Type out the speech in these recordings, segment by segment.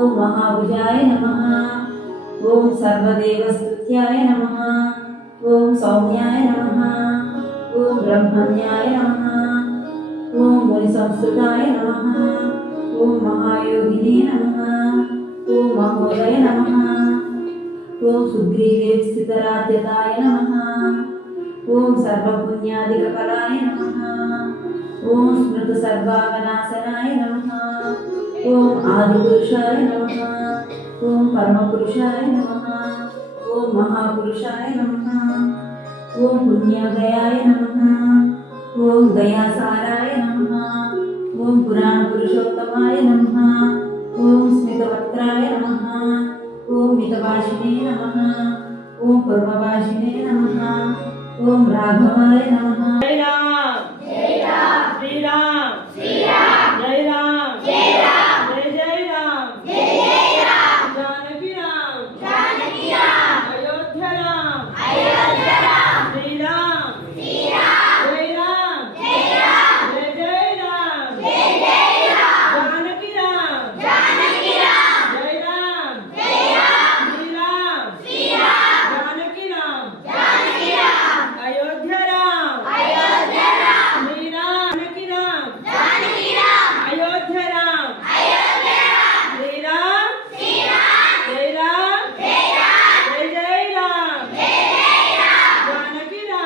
ओम महाभुजाय नमः। ओम सर्वदेवस्तुत्याय नमः। ओम सौम्याय नमः। ओम ब्रह्मण्याय नमः। ओम मुनिसंस्कृताय नमः। ओम महायोगिने नमः। ओम महोदय नमः। ओम सुग्रीवेप्सितराध्यताय नमः। ओम सर्वपुण्यादिकफलाय नमः। ओम स्मृतसर्वागनाशनाय नमः। ओम आदिपुरुषाय नमः। ओम परमपुरुषाय नमः। ओम महापुरुषाय नमः। ओम पुण्यगयाय नमः। ओम गयासाराय नमः। ओम पुराणपुरुषोत्तमाय नमः। ओम स्मितवक्त्राय नमः। ओम मितभाषिणे नमः। ओम पूर्वभाषिणे नमः। ओम राघवाय नमः। जय राम जय राम श्री राम श्री राम जय राम जय राम जय जय राम जय जय राम जानकी राम अयोध्या राम श्री राम जय राम जय जय राम जय जय राम जानकी राम जय राम श्री राम जानकी राम अयोध्या राम श्री राम जानकी राम अयोध्या राम श्री राम जय राम जय जय राम जानकी राम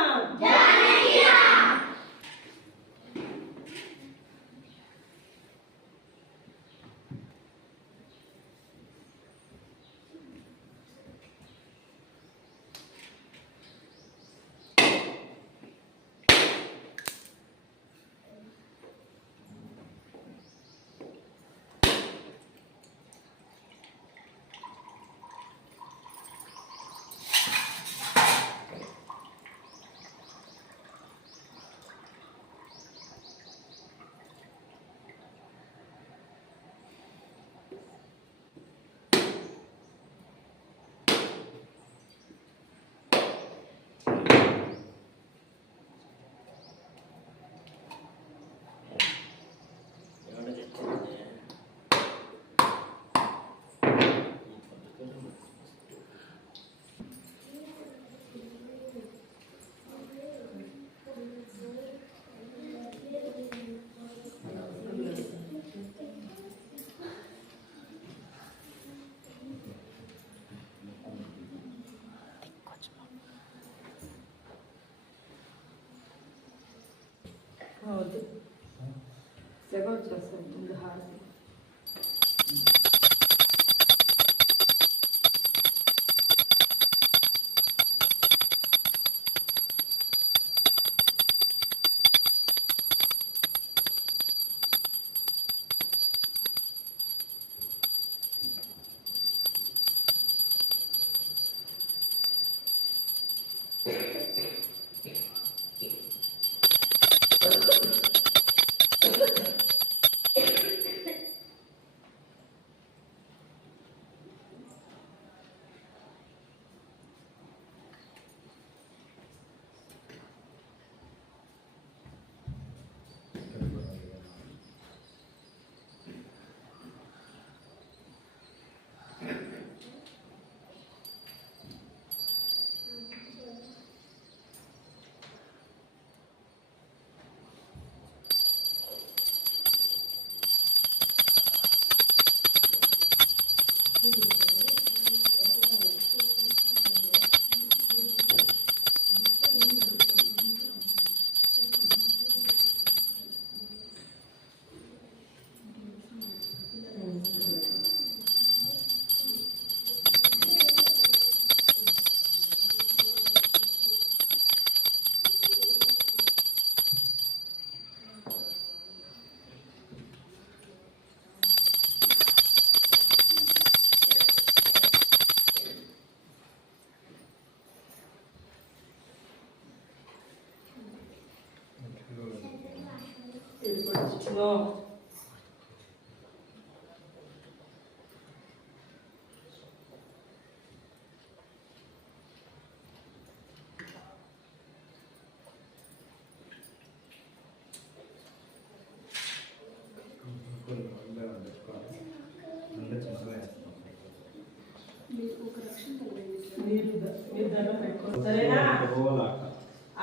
మీరు దండం పెట్టుకోండి సరేనా.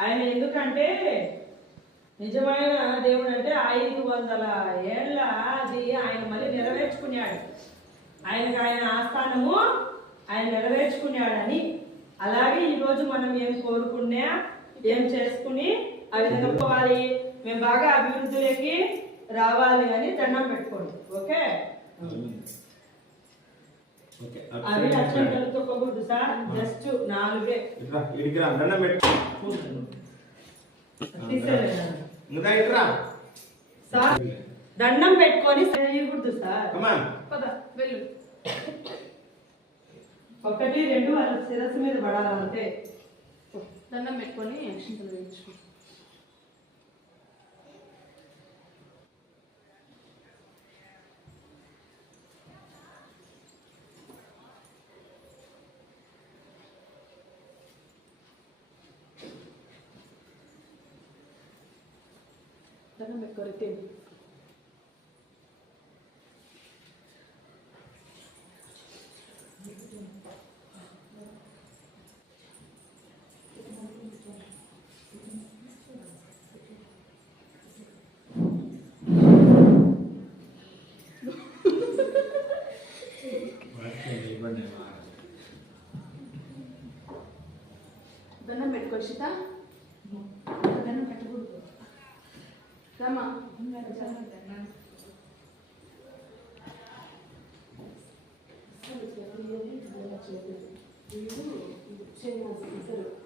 ఆయన ఎందుకంటే నిజమైన దేవుడు అంటే 500 ఏళ్ళ అది ఆయన మళ్ళీ నెరవేర్చుకున్నాడు. ఆయన ఆస్థానము ఆయన నెరవేర్చుకున్నాడని. అలాగే ఈరోజు మనం ఏం కోరుకున్నా ఏం చేసుకుని ఆ విధంగా పోవాలి, మేము బాగా అభివృద్ధిలోకి రావాలి అని దండం పెట్టుకోండి. ఓకే, అవి అక్షంతలు తొక్కకూడదు సార్, జస్ట్ 4 సార్ దండం పెట్టుకొని చేయకూడదు సార్. వెళ్ళు 1 2 వాళ్ళ శిరస్సు మీద పడాలంటే దండం పెట్టుకొని అక్షంతలు వేయించుకో. దండం పెట్టుకోరు తిండి. దండం పెట్టుకో శిత. దండం పెట్టకూడదు రామా. చేయాల్సిన